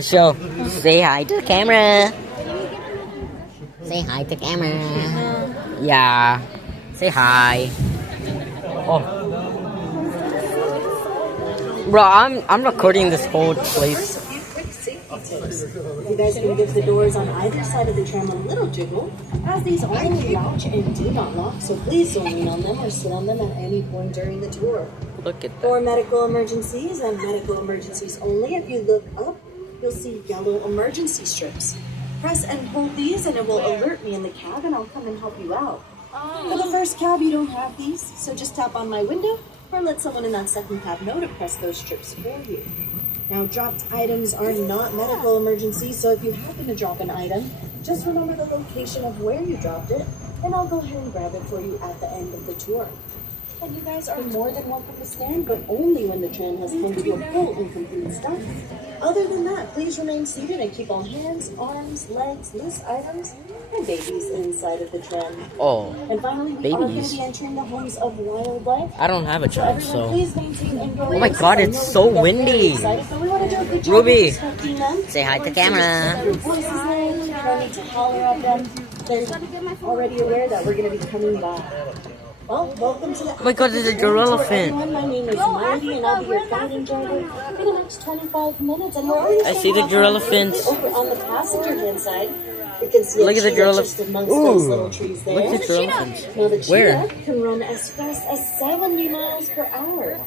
So, say hi to the camera. Say hi to camera. Yeah. Say hi. Oh. Bro, I'm recording this whole place. You guys can give the doors on either side of the tram a little jiggle, as these only latch and do not lock, so please don't lean on them or sit on them at any point during the tour. Look at For that. medical emergencies and medical emergencies only, if you look up, you'll see yellow emergency strips. Press and hold these and it will alert me in the cab and I'll come and help you out. For the first cab, you don't have these, so just tap on my window or let someone in that second cab know to press those strips for you. Now, dropped items are not medical emergencies, so if you happen to drop an item, just remember the location of where you dropped it, and I'll go ahead and grab it for you at the end of the tour. And you guys are more than welcome to stand, but only when the tram has come to a full and complete stop. Other than that, please remain seated and keep all hands, arms, legs, loose items, and babies inside of the tram. Oh. And finally, we are going to Babies. be entering the homes of wildlife. I don't have a So child, everyone, so. please maintain indoor Oh my God, distance. it's I know so we get very windy. excited, but we want to do a good job Ruby, of respecting them. say hi to camera. Your voices loud, you don't need to holler at them. They're already aware that we're going to be coming by. Well, welcome to the Oh my God, there's a giraffe. everyone. My name is Marty, and I'll be your guiding driver for the next 25 minutes. And we're already I see the giraffe. over on the passenger hand side. You can see Look at the cheetah giraffe. just amongst those little Ooh. trees there. Look at the giraffe. Now the cheetah Where? can run as fast as 70 miles per hour.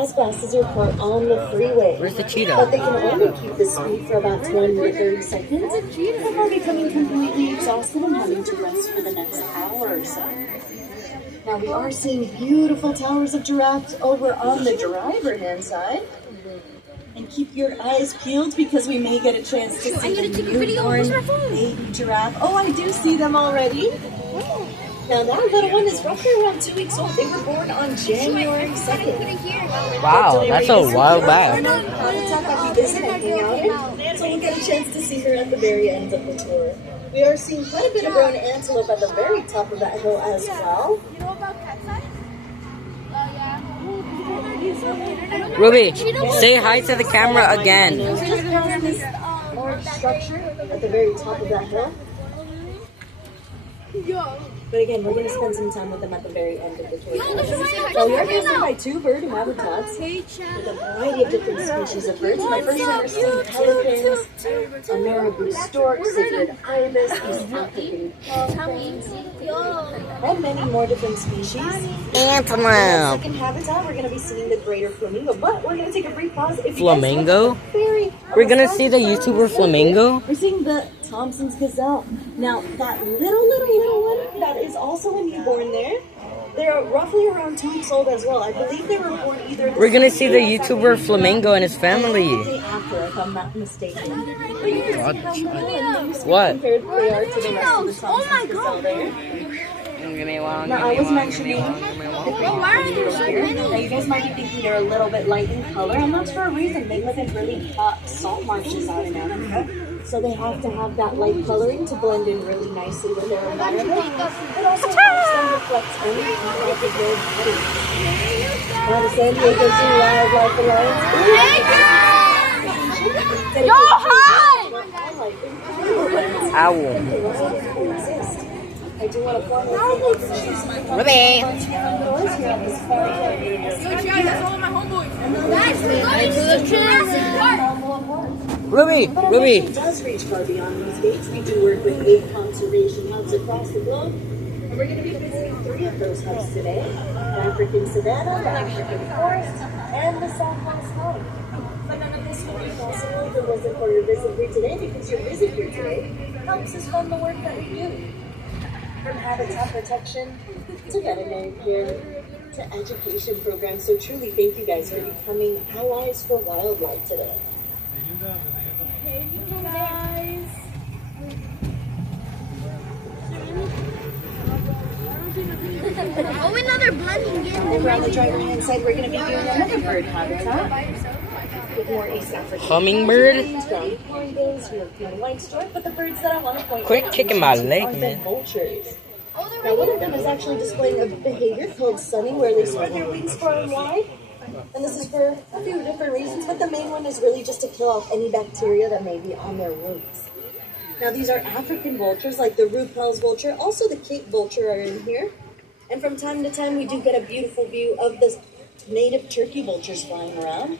As fast as your car on the freeway. Where's the But cheetah? they can only keep the speed for about 20 to 30 seconds before becoming completely exhausted and having to rest for the next hour or so. Now we are seeing beautiful towers of giraffes over on the driver hand side. And keep your eyes peeled because we may get a chance to see the newborn baby giraffe. Oh, I do see them already. Now that little one is roughly around 2 weeks old. They were born on January 2nd. Wow, that's a while back. Habitat that we visit and hang out in, so we'll get a chance to see her at the very end of the tour. We are seeing quite a bit of brown antelope at the very top of that hill as well. You know about cat's eye? Yeah. Ruby, say hi to the camera again. Just past this large structure at the very top of that hill. But again, we're going to spend some time with them at the very end of the tour. So we are visited by two bird habitats with a variety of different species of birds. My first time seeing pelicans, a marabou stork, sacred ibis, East African pelicans, and many more different species. Antelope. Second habitat, we're going to be seeing the greater flamingo, but we're going to take a brief pause. If you guys Flamingo? look at the very We're gonna see the YouTuber Flamingo? We're seeing the Thompson's gazelle. Now, that little one that is also a newborn there, they're roughly around 2 weeks old as well. I believe they were born either. We're gonna see the YouTuber Flamingo and his family. Day after, if I'm not mistaken. What? Compared they are to the rest of the Thompson's gazelle there. Now, I was mentioning the green Now, you guys might be thinking they're a little bit light in color, and that's for a reason. They live in really hot salt marshes out in Africa, so they have to have that light coloring to blend in really nicely with their environment. It also helps them reflect any heat of their body. Now, the San Diego Zoo Wildlife Alliance. Yo, hi! Owl. I do want to formally introduce my Ruby. Ruby, Ruby. Does reach far beyond these gates. We do work with 8 conservation hubs across the globe, and we're going to be visiting 3 of those hubs today: the African savanna, the African forest, and the Southwest hub. But none of this would be possible if it wasn't for your visit here today, because your visit here today helps us fund the work that we do. From habitat protection to veterinary care to education programs. So truly thank you guys for becoming allies for wildlife today. Oh, another blending in. Over on the driver hand side, we're going to be doing another bird habitat with more East African Hummingbird? brown hornbills, European white stork, but the birds that I want to point Quit out kicking my are leg, the man. vultures. Now, one of them is actually displaying a behavior called sunning, where they spread their wings far and wide. And this is for a few different reasons, but the main one is really just to kill off any bacteria that may be on their roots. Now these are African vultures, like the Ruppel's vulture. Also the Cape vulture are in here. And from time to time we do get a beautiful view of the native turkey vultures flying around.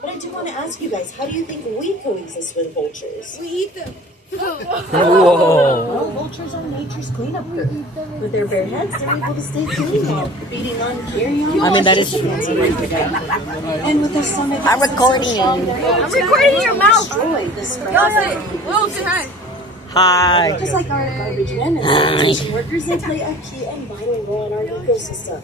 But I do want to ask you guys, how do you think we coexist with vultures? We eat them. Whoa. Well, vultures are nature's cleanup crew. With their bare heads, they're able to stay clean while feeding on carrion. I mean, that is true. And with their stomach, I'm recording. I'm recording your mouth. Destroy this Whoa, say hi. Hi. Just like our garbage men and sanitation workers, they play a key and vital role in our ecosystem.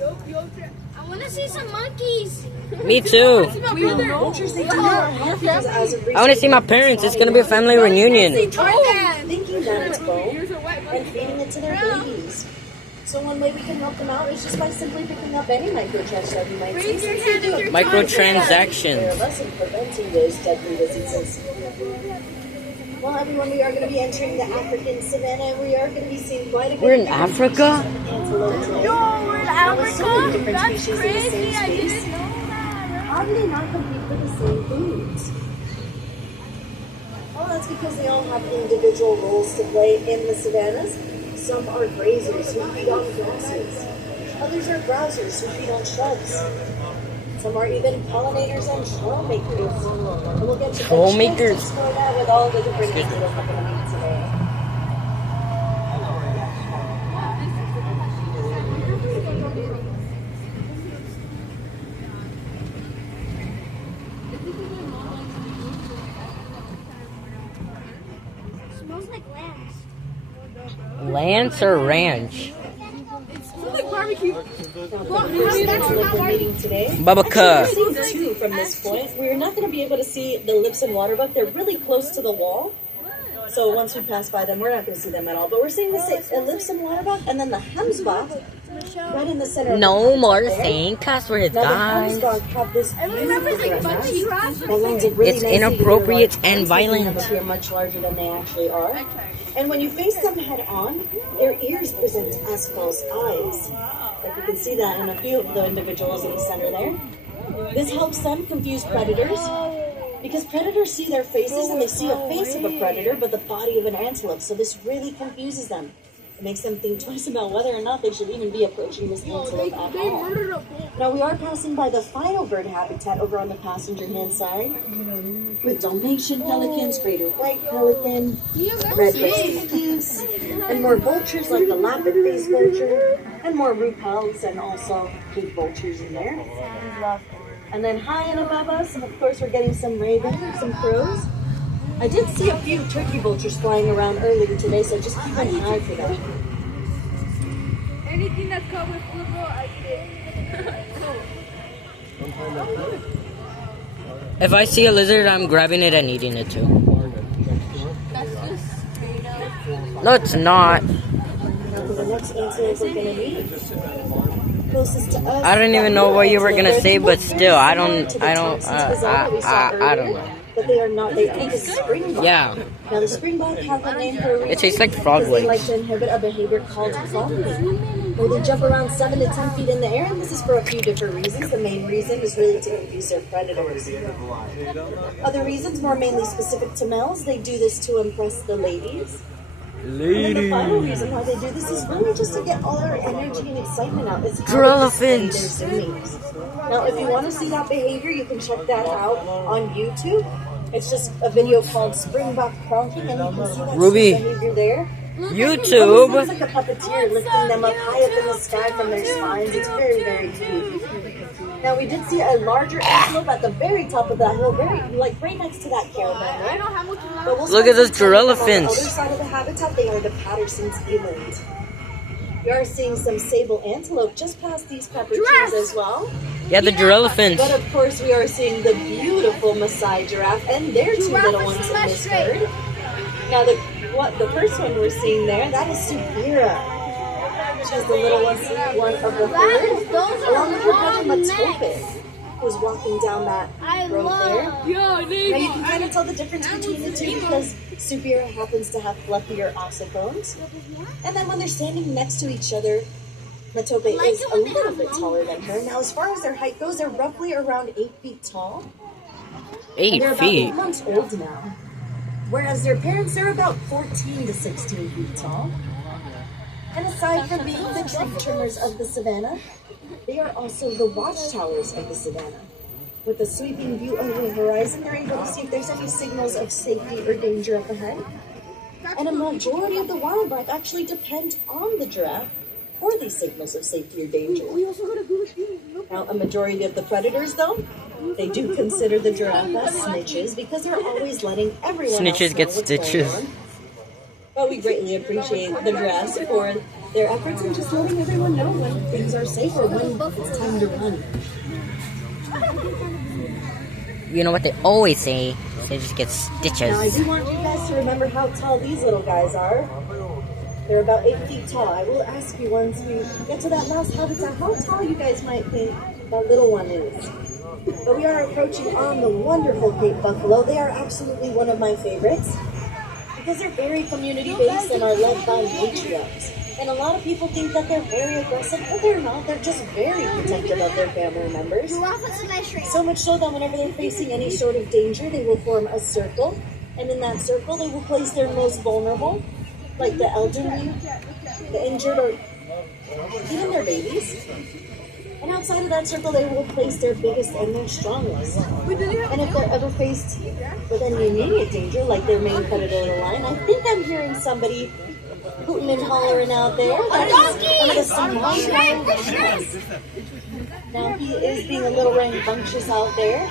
I want to see some monkeys. Me too. Vultures, they do not have because as of I want to see my parents. It's going to be a family reunion. thinking that it's bone and feeding it to their babies. So one way we can help them out is just by simply picking up any microtrash that we might see. Since they do a Microtransactions. care of us in preventing those deadly diseases. Well, everyone, we are going to be entering the African savannah, and we are going to be seeing quite a bit. We're in Africa? Antelope today. No, we're in Now, with so many Africa. different That's species in the crazy. same I space, didn't know that. how do they not compete for the same foods? Well, that's because they all have individual roles to play in the savannas. Some are grazers who feed on grasses. Others are browsers who feed on shrubs. Some are even pollinators and trail makers. And we'll get to Trail makers? explore that with all the different things that we're going to meet today. Smells like lambs. Lance or ranch? Like barbecue. Now, for the first antelope we're meeting today, Babaca. actually, we're seeing two from this point. We're not going to be able to see the lips and waterbuck. They're really close to the wall. So once we pass by them, we're not going to see them at all. But we're seeing the lips and waterbuck, and then the hemsbach right in the center. No of the more there. saying cuss words, Now guys. the hemsbach have this beautiful crest G-Rock. that lines up really It's nicely to their inappropriate large and heads, making them violent. appear much larger than they actually are. And when you face them head on, their ears present as false eyes. Like you can see that in a few of the individuals in the center there. This helps them confuse predators because predators see their faces and they see a face of a predator but the body of an antelope. So this really confuses them. It makes them think twice about whether or not they should even be approaching this antelope at all. Now we are passing by the final bird habitat over on the passenger hand side with Dalmatian pelicans, greater white pelican, red-breasted geese, and more vultures like the lappet-faced vulture, and more Ruppels and also Cape vultures in there. And then high and above us, of course, we're getting some ravens, some crows. I did see a few turkey vultures flying around earlier today, so just keep an eye for them. Anything that's cut with football, I eat it. If I see a lizard, I'm grabbing it and eating it too. That's just straight up. No, it's not. Now for the next antelope we're going to meet, closest to us. I don't even know what you were gonna say, but still, I don't know. But they are not. They eat the springbok. Yeah. Now the springbok have the name for a reason. It tastes like frog because they like legs. to inhibit a behavior called crawling, where they jump around 7 to 10 feet in the air. And this is for a few different reasons. The main reason is really to confuse their predators. Other reasons, more mainly specific to males, they do this to impress the ladies. And then the final reason why they do this is really just to get all their energy and excitement out. It's how they display their singings. Now, if you want to see that behavior, you can check that out on YouTube. It's just a video called Springbok Cronking, and you can see that Ruby. behavior there. YouTube. It's like a puppeteer lifting them up high up in the sky from their spines. It's very, very cute. Now, we did see a larger antelope at the very top of that hill, right next to that caravan there. But we'll Look at those start on the giraffe. other side of the habitat, they are the Patterson's eland. We are seeing some sable antelope just past these pepper trees as well. Yeah, the giraffe. But of course, we are seeing the beautiful Maasai giraffe and their two little ones in this herd. Now, the first one we're seeing there, that is Supira. She's the little one of the herd, along with her brother Matope, who's walking down that road there. Now you can kind of tell the difference between the two because Supira happens to have fluffier ossibones. And then when they're standing next to each other, Matope is a little bit taller than her. Now, as far as their height goes, they're roughly around 8 feet tall. And they're 8 about 8 feet. months old now. Whereas their parents, they're about 14 to 16 feet tall. And aside from being the trunk trimmers of the savannah, they are also the watchtowers of the savannah. With a sweeping view over the horizon, they're able to see if there's any signals of safety or danger up ahead. And a majority of the wildlife actually depend on the giraffe for these signals of safety or danger. We also got a good thing. Now, a majority of the predators, though, they do consider the giraffe as snitches because they're always letting everyone Snitches else know get what's stitches. going on. But we greatly appreciate the giraffes for their efforts in just letting everyone know when things are safe or when it's time to run. You know what they always say? They just get Now, I stitches. do want you guys to remember how tall these little guys are. They're about 8 feet tall. I will ask you once we get to that last habitat how tall you guys might think that little one is. But we are approaching on the wonderful Cape Buffalo. They are absolutely one of my favorites because they're very community-based and are led by matriarchs. And a lot of people think that they're very aggressive, but they're not. They're just very protective of their family members. So much so that whenever they're facing any sort of danger, they will form a circle. And in that circle, they will place their most vulnerable, like the elderly, the injured, or even their babies. And outside of that circle, they will place their biggest and most strongest. And if they're ever faced with any immediate danger, like their main predator, the lion, I think I'm hearing somebody hooting and hollering out there. That is one of the Somalian lions. Now he is being a little rambunctious out there,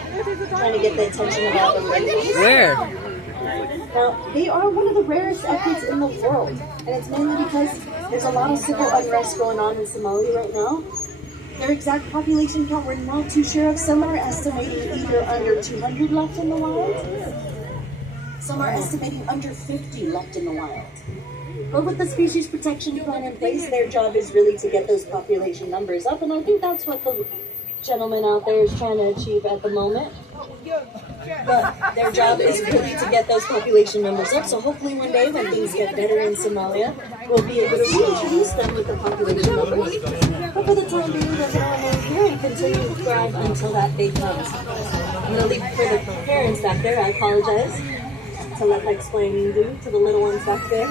trying to get the attention of all the ladies. Where? Now, they are one of the rarest equids in the world, and it's mainly because there's a lot of civil unrest going on in Somalia right now. Their exact population count we're not too sure of. Some are estimating either under 200 left in the wild. Some are estimating under 50 left in the wild. But with the species protection plan in place, their job is really to get those population numbers up, and I think that's what the gentleman out there is trying to achieve at the moment. But their job is really to get those population numbers up, so hopefully one day when things get better in Somalia, we'll be able to reintroduce them with the population numbers. But for the time being, they're going to remain here and continue to thrive until that day comes. I'm going to leave for the parents back there. I apologize to let the explaining do to the little ones back there.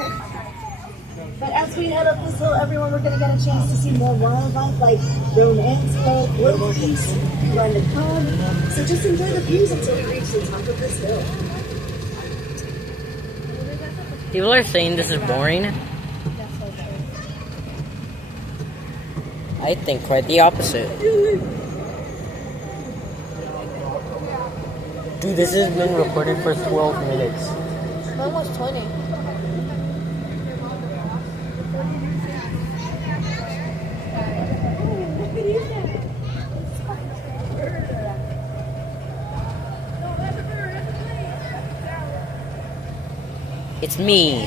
But as we head up this hill, everyone, we're going to get a chance to see more wildlife like roan antelope, wildebeest, Rwanda cub. So just enjoy the views until we reach the top of this hill. People are saying this is boring. I think quite the opposite. Dude, this has been recorded for 12 minutes. Mine was 20. It's me.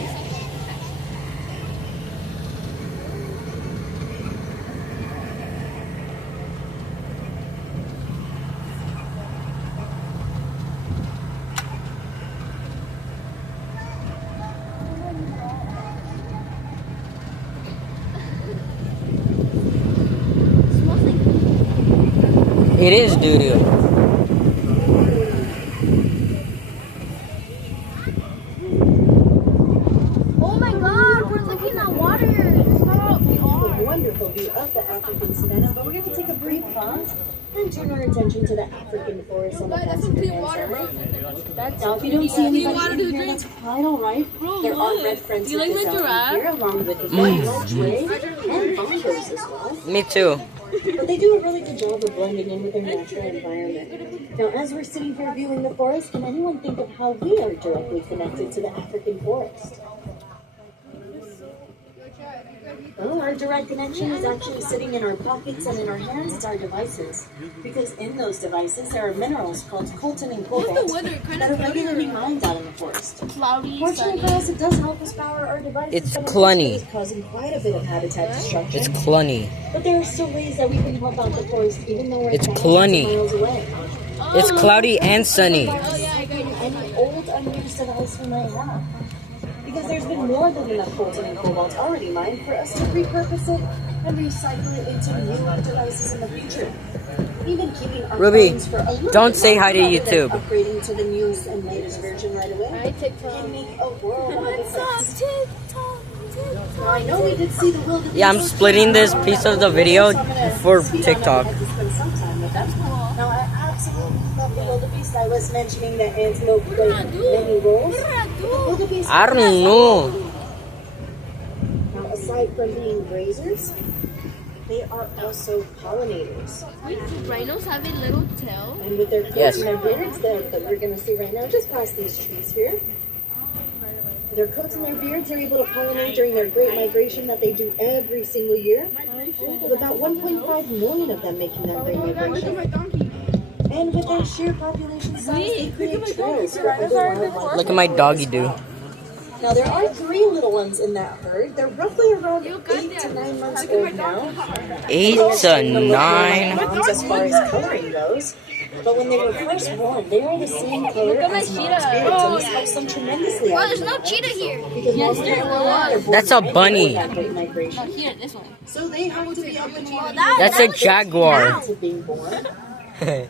It is doo-doo. Oh my god, we're looking at water. Stop. We are. Wonderful view of the African savanna, but we're going to take a brief pause and turn our attention to the African forest on the That's some Pacific clean water, bro. side. That's Now, if you don't see anybody water in to here, drink. that's quite all right. Bro, There are look. red friends You like my giraffe? here, along with the Tray and bongos as well. Me too. But they do a really good job of blending in with their natural environment. Now, as we're sitting here viewing the forest, can anyone think of how we are directly connected to the African forest? Well, our direct connection is actually sitting in our pockets and in our hands. It's our devices. Because in those devices, there are minerals called coltan and cobalt What's the weather? Kind that of are regularly mined out in the forest. cloudy, Fortunately for sunny. us, it does help us power our devices. It's but clunny. It's causing quite a bit of habitat destruction. It's clunny. But there are still ways that we can help out the forest, even though we're It's thousands clunny. of miles away. It's cloudy and sunny. By recycling any old unused device we might have. because there's been more than enough coltan and cobalt already mined for us to repurpose it and recycle it into new devices in the future. Even keeping our Ruby, phones for a little don't bit say hi to longer than YouTube. Upgrading to the newest and latest version right away Hi, TikTok. can make a world of difference. TikTok? Now, I know we did see the wildebeest. Yeah, I'm splitting this piece of the video So I'm gonna for speed on TikTok. ahead to spend some time with them. Now, I absolutely love the wildebeest. I was mentioning that antelope play many roles. Wildebeest I don't know. Now, aside from being grazers, they are also pollinators. Wait, do rhinos have a little tail? And with their coats Yes. and their beards that we're going to see right now, just past these trees here, their coats and their beards are able to pollinate during their great migration that they do every single year, with about 1.5 million of them making that great migration. And with their sheer population size, they create trails for other wildlife. Look at my doggy do. Now, there are 3 little ones in that herd. They're roughly around 8 to 9 months old now. 8 to 9. Moms as far as coloring goes. But when they were first born, they were the same color as mom's beards, and this helps them tremendously. Oh, there's no cheetah here. Because most of them are born That's a bunny. that great migration. Here, this one. So they have to be up and That's a jaguar. to being born.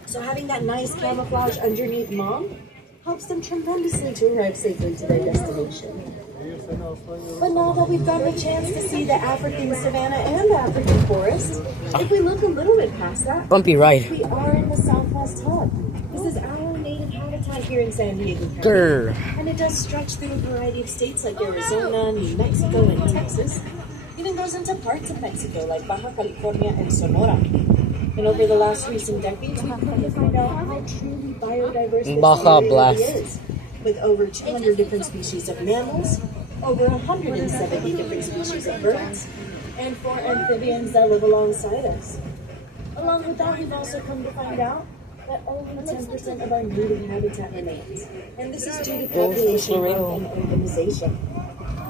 So having that nice camouflage underneath mom helps them tremendously to arrive safely to their destination. But now that we've gotten a chance to see the African savanna and the African forest, if we look a little bit past that, Bumpy ride. we are in the Southwest Hub. This is our native habitat here in San Diego County. Grr. And it does stretch through a variety of states like Arizona, New Mexico, and Texas. Even goes into parts of Mexico like Baja California and Sonora. And over the last recent decades, we've come to find out how truly biodiverse this Baja area Blast. really is. With over 200 different species of mammals, over 170 different species of birds, and 4 amphibians that live alongside us. Along with that, we've also come to find out that only 10% of our native habitat remains. And this is due to population growth and urbanization.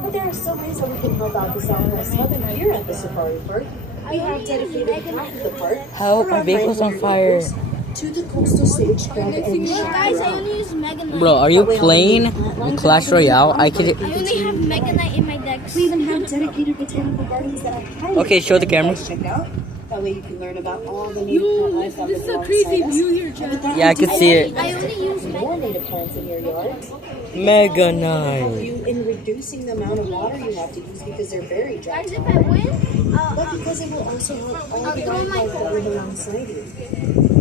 But there are still ways that we can help out the Southwest Hub, and here at the Safari Park, we have dedicated half of the park Help, my bagels on fire. to the coastal sage crab and Guys, I chaparral. only use Meganite. Bro, are you playing Clash Royale? I could. I only have Meganite in my decks. We even have dedicated botanical gardens that I highly Okay, show the camera. check out. That way you can learn about all the native plant life that lives alongside us. And with that, Yeah, I we do could see it. I only use more native plants in your yard. Mega Help 9. you in reducing the amount of water you have to use because they're very dry. Guys, if I win, But because it will also help all the throw my wildlife that live alongside you.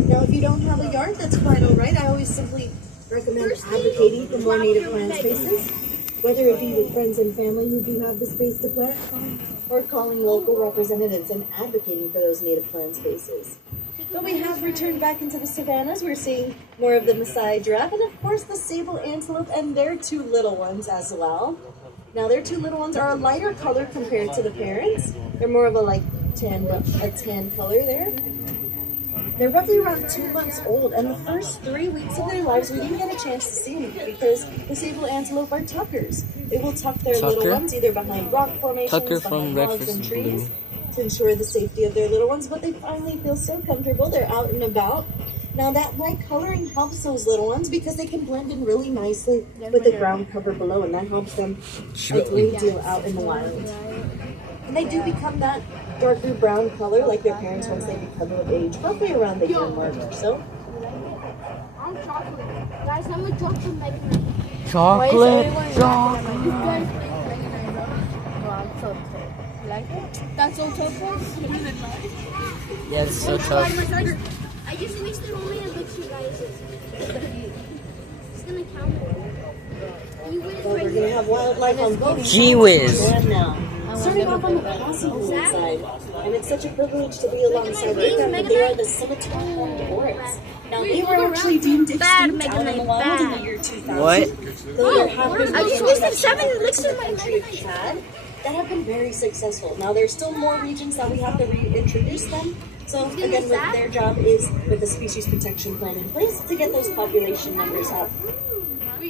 Now, if you don't have a yard, that's quite all right. I always simply recommend advocating for more native plant spaces, whether it be with friends and family who do have the space to plant, or calling local representatives and advocating for those native plant spaces. But we have returned back into the savannas. We're seeing more of the Maasai giraffe, and of course the sable antelope and their 2 little ones as well. Now, their 2 little ones are a lighter color compared to the parents. They're more of a tan color there. They're roughly around 2 months old, and the first 3 weeks of their lives we didn't get a chance to see them because the sable antelope are tuckers. They will tuck their little Tucker? ones either behind rock formations, Tucker from behind logs Breakfast and in trees, Blue. to ensure the safety of their little ones, but they finally feel so comfortable. They're out and about. Now that light coloring helps those little ones because they can blend in really nicely with the ground cover below, and that helps them a great deal out in the wild. And they do become that darker brown color like their parents once they become of age, roughly around the year mark or so. I'm chocolate. Guys, I'm gonna drop some Meganite. Chocolate. You guys make Meganite, bro? Oh, I'm so tough. You like it? That's so tough, bro? Yeah, it's so tough. I just mixed it only and look you guys. It's gonna count it. You win Well, we're gonna have wildlife on both Gee whiz. and now. Starting off on the possible side, and it's such a privilege to be alongside with them, but they are the scimitar-horned oryx. Now, they were actually deemed extinct out in the wild in the year 2000. What? Though there have been I just regions mixed 7 in licks the in my country of Chad that have been very successful. Now, there's still more regions that we have to reintroduce them. So, again, what their job is with the species protection plan in place to get those population numbers up.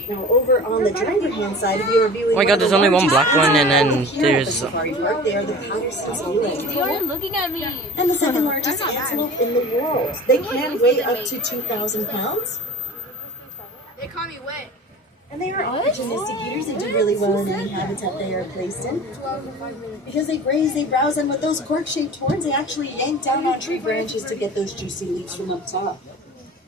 Now, over on the Drangerhand side, if you're viewing, Oh my god, there's only one black one, and then there's. Safari Park, they are the Patterson's eland. They are looking at me. And the second largest antelope in the world. They can weigh up to 2,000 pounds. They call me wet. And they are opportunistic eaters and do really well in any habitat they are placed in. Because they graze, they browse, and with those cork-shaped horns, they actually yank down on tree branches to get those juicy leaves from up top.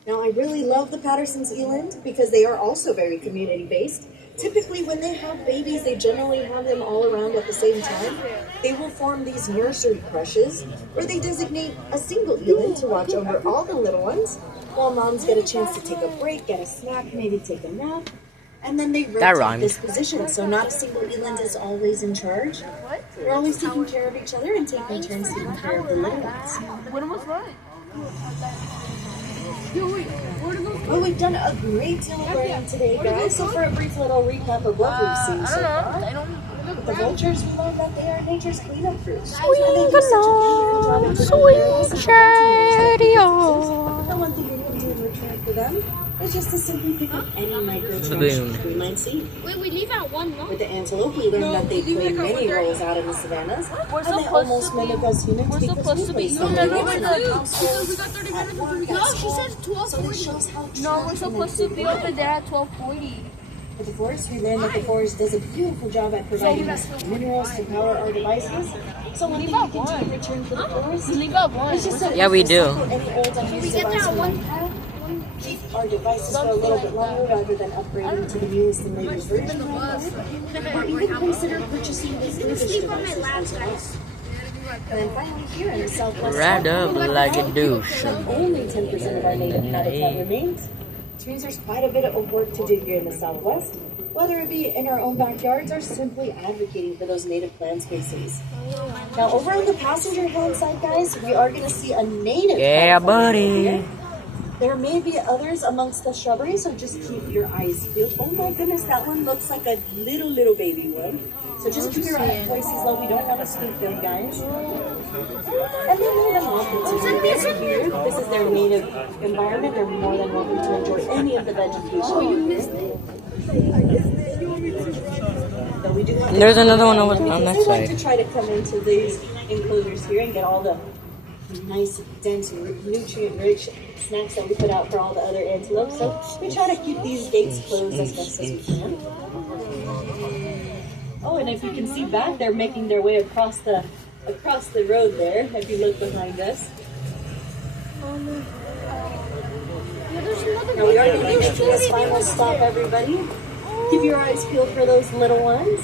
Now, I really love the Patterson's eland because they are also very community-based. Typically, when they have babies, they generally have them all around at the same time. They will form these nursery crushes where they designate a single eland to watch over all the little ones, while moms get a chance to take a break, get a snack, maybe take a nap. And then they rotate this position, so not a single eland is always in charge. They're always taking care of each other and taking turns taking care of the little ones. When was what? Well, we've done a great deal of learning today, guys. So for a brief little recap of what we've seen so far, the vultures, we learned that they are nature's cleanup crews. Sweet charity. The one thing we can do in return for them is just to simply pick up any microtransactions we might see. Wait, we leave at 1, no? With the antelope, we learned that they play many roles out in the savannas, and they almost mimic us humans because we place them in No, she said 12:40. No, we're supposed to be over there at 12:40. With the forest, we learned that the forest does a beautiful job at providing us minerals to power our devices. So one thing we can do in return for the forest is just to Yeah, we do. any old unused device we might have, keep our devices for a little bit longer rather than upgrading to the newest and latest version, or even consider purchasing these newest devices as well. And then finally, here in the southwest, Right up like a douche. only 10% of our native habitat remains, which means there's quite a bit of work to do here in the southwest, whether it be in our own backyards or simply advocating for those native plant species. Now, over on the passenger hand side, guys, we are going to see a native Yeah, plant buddy. here. There may be others amongst the shrubbery, so just keep your eyes peeled. Oh my goodness, that one looks like a little baby one. So just keep your voices low. We don't want to spook them, guys. And they're more than welcome to be very here. This is their native environment. They're more than welcome to enjoy any of the vegetation. Oh, you missed it. So we do want There's another one over on that they like side. to try to come into these enclosures here and get all the nice, dense, nutrient-rich snacks that we put out for all the other antelopes. So we try to keep these gates closed as best as we can. Oh, and if you can see back, they're making their way across the road there. If you look behind us. Now we are going to be making this final stop, everybody. Keep your eyes peeled for those little ones.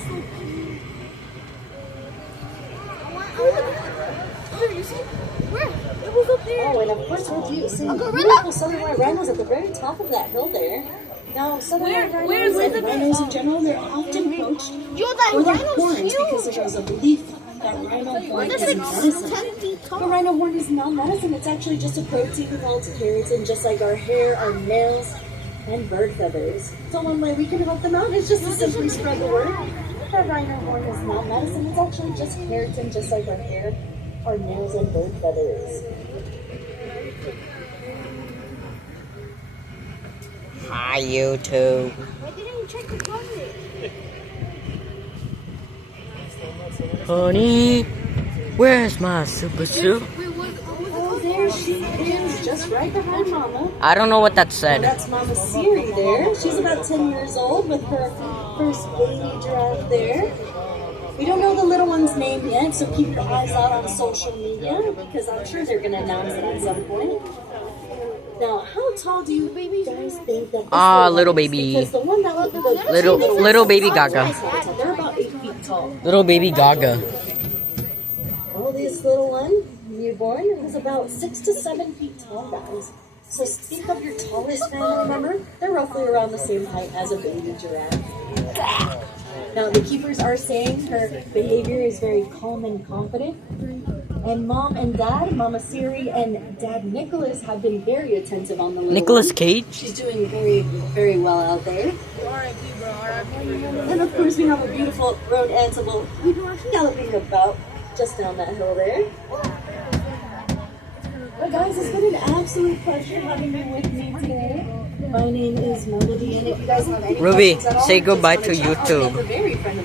Oh, and of course we're seeing beautiful southern white rhinos at the very top of that hill there. Now, southern white rhinos and rhinos in general, they're often poached for their horns because there's a belief that rhino horn is medicine. But rhino horn is not medicine. It's actually just a protein called keratin, just like our hair, our nails, and bird feathers. So one way we can help them out is just to simply spread the word that rhino horn is not medicine. It's actually just keratin, just like our hair, our nails, and bird feathers. Hi, YouTube. Why didn't you check the closet? Honey, where's my super soup? Oh, there she is, just right behind Mama. I don't know what that Well, said. that's Mama Siri there. She's about 10 years old with her first baby giraffe there. We don't know the little one's name yet, so keep your eyes out on social media because I'm sure they're going to announce it at some point. Now, how tall do you guys think that this Little one is? baby. Because the one that Little baby Gaga. They're about 8 feet tall. Little baby Gaga. Oh, this little one, newborn, is about 6 to 7 feet tall, guys. So speak of your tallest family member. They're roughly around the same height as a baby giraffe. Now, the keepers are saying her behavior is very calm and confident. And Mom and Dad, Mama Siri and Dad Nicholas, have been very attentive on the little Nicolas one. Cage? She's doing very, very well out there. And of course, we have a beautiful road antelope galloping about just down that hill there. But guys, it's been an absolute pleasure having you with me today. My name is Melody, and if you guys have any Ruby, questions at all, say just goodbye wanna to chat, I'll be YouTube. at the very front of